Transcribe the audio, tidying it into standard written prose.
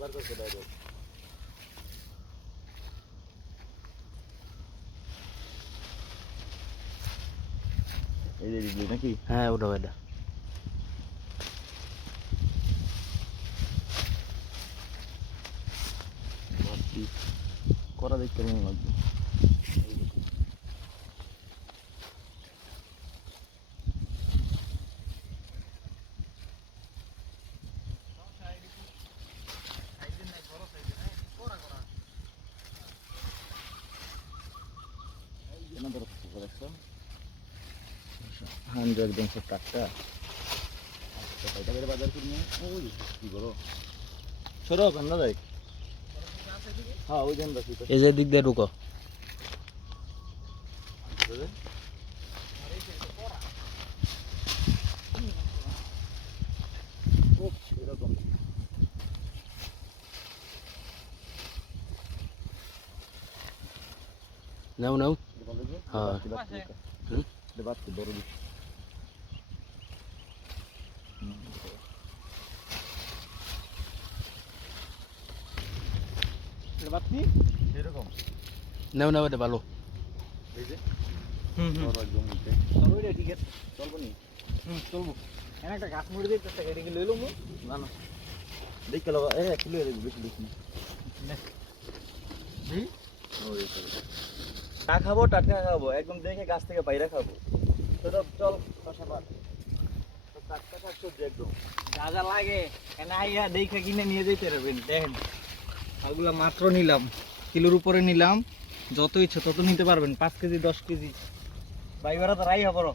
বাজার করতে দাও এই যে দিদি নাকি? হ্যাঁ ওটা ওটা করা দেখতে কেমন লাগবে? হান্ড্রেড একদম সব টাটকা বাজার করি ওই কি করো ছোট কান্না দেখ। হ্যাঁ ওই দিন রাখি এই যে দিক দিয়ে ঢুকো এরকম নাও নাও হ্যাঁ বাদ বড় দিচ্ছি এরকম নাও নাও এটা ভালো এই যে হুম হুম একদম ঠিক আছে চলবো নি চলবো এখানে একটা গাছ মুড়ি দিতে এটা কি লইলো না না দেখ লো কিলো বেশি বেশি না খাবো টাটকা খাবো একদম দেখে গাছ থেকে বাইরে খাবো চল পাশাপাশ টাটকা শাকসবজি একদম যা যা লাগে এখানে আইয়া দেখে কিনে নিয়ে যেতে পারবেন দেখেন ওগুলো মাত্র নিলাম কিলোর উপরে নিলাম যত ইচ্ছে তত নিতে পারবেন 5 কেজি 10 কেজি ভাই ওরা তো রাই হবো